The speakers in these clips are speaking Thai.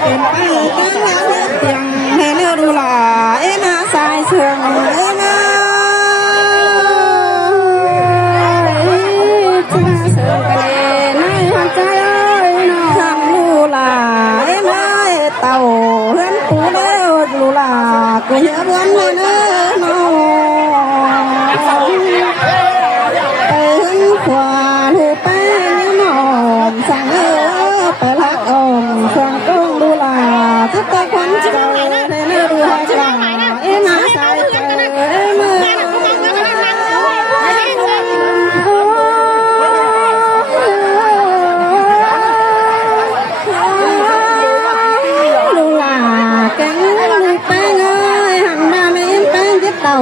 เป็นไปกันแล้วเพียงให้เลือดูหล่าเอ็นาสายเชิงเอ็นาจะมาเสริมกันเลยในหัวใจเอ้ยน้องทำดูหล่าเอ็นาเต่าเฮือนปูเด้อดูหล่ากูเหือเพื่อนเลยเด้อน้องไปหึงขวาหูแป้งหอมสั่งไปรักอมฟังก้องดูลาทักตะควันเจอในเนื้อดูหายลาเอ็นาสายเจอเอ็มือดูลาแกงดูแป้งเอ้ยหันมาไม่เห็นแป้งจะเต่า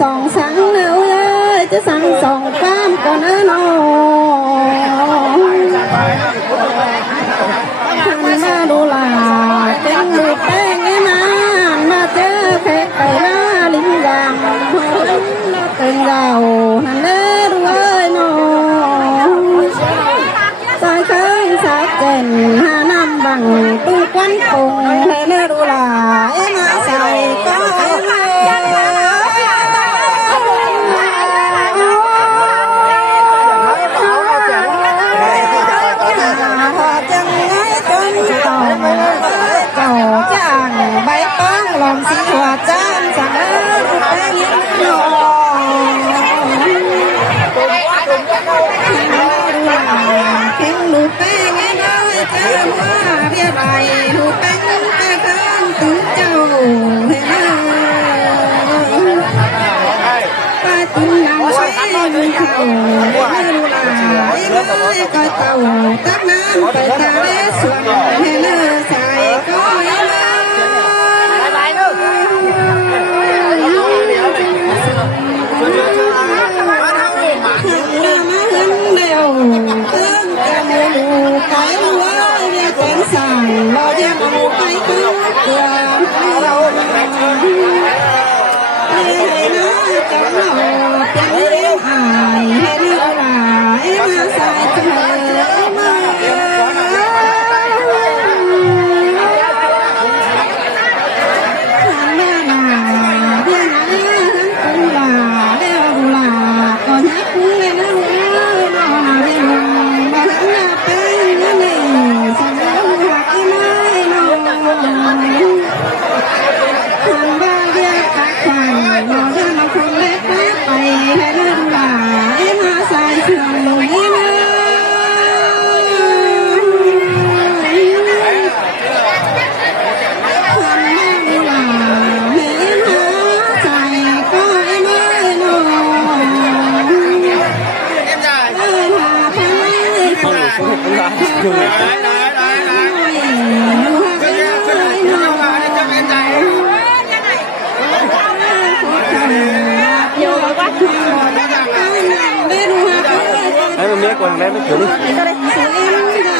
สองสังเนื้อเอ้ยจะสั่งสองก้ามก่อนเนาะมาดูลาเป็นลูกแป้งไอ้มามาเจอแขกไปหน้าลิ้นยางเป็นเราหันเล่ดูเอ้ยน้องสายเคยสายเจนหาน้ำบังตู้ควันคงให้เล่ดูลาไอ้มาใส่ก็ไอ้มาเจ้าจ้างใบปังลองสีหัวจ้างสั่งลูกแป้งยิ้มหน่อยเพ่งลูกแป้งไอ้น้อยเจ้าว่าเรียบไรลูกแป้งแต่ข้างตุ้งเจ้าเห็นป้าตุ้งนางใช้มือเขาไม่รู้ลาไอ้น้อยก็เต่าตักน้ำไปทะเลสวนเห็นใส่ก็สั่งเราเรียกเอาไปคือเกลือให้นะจังเราเป็นเรื่องหายให้เรื่องหลายมาใส่เธอมาแม่นาเบี้ยนะฉันกูลาเดี๋ยวลาก่อนให้กูเลยนะนอนเบี้ยมาหันหน้าไปนี่สั่งหักไม่นอนทำบ้านเรียกตักขวัญนอนเดินเอาคนเล็กไปให้เรื่องหลายมาใส่เสื้อลงให้มาĐấy mình biết còn đây nó kiểu đi.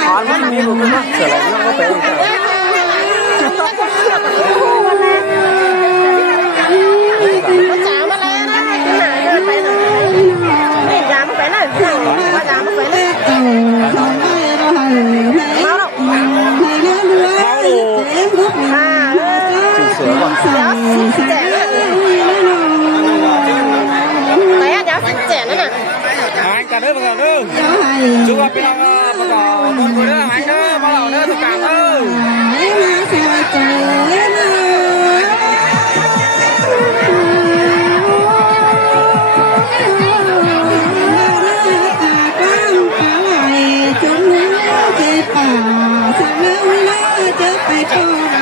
Còn nóมีmột cái trở lại nó có thể nó chả mà lên á cái này phải này dám phải này mà dám phải này máu đâu sửa còn trẻ đấy giá trẻ nữa nè anh cả đứa bằng nào nữa chú gặp bên nào bằng nào con người nữa anh nữa bao lâu nữa tất cả nữa chúng nó chơiป่าสั่งแล้วchơiไปก่อน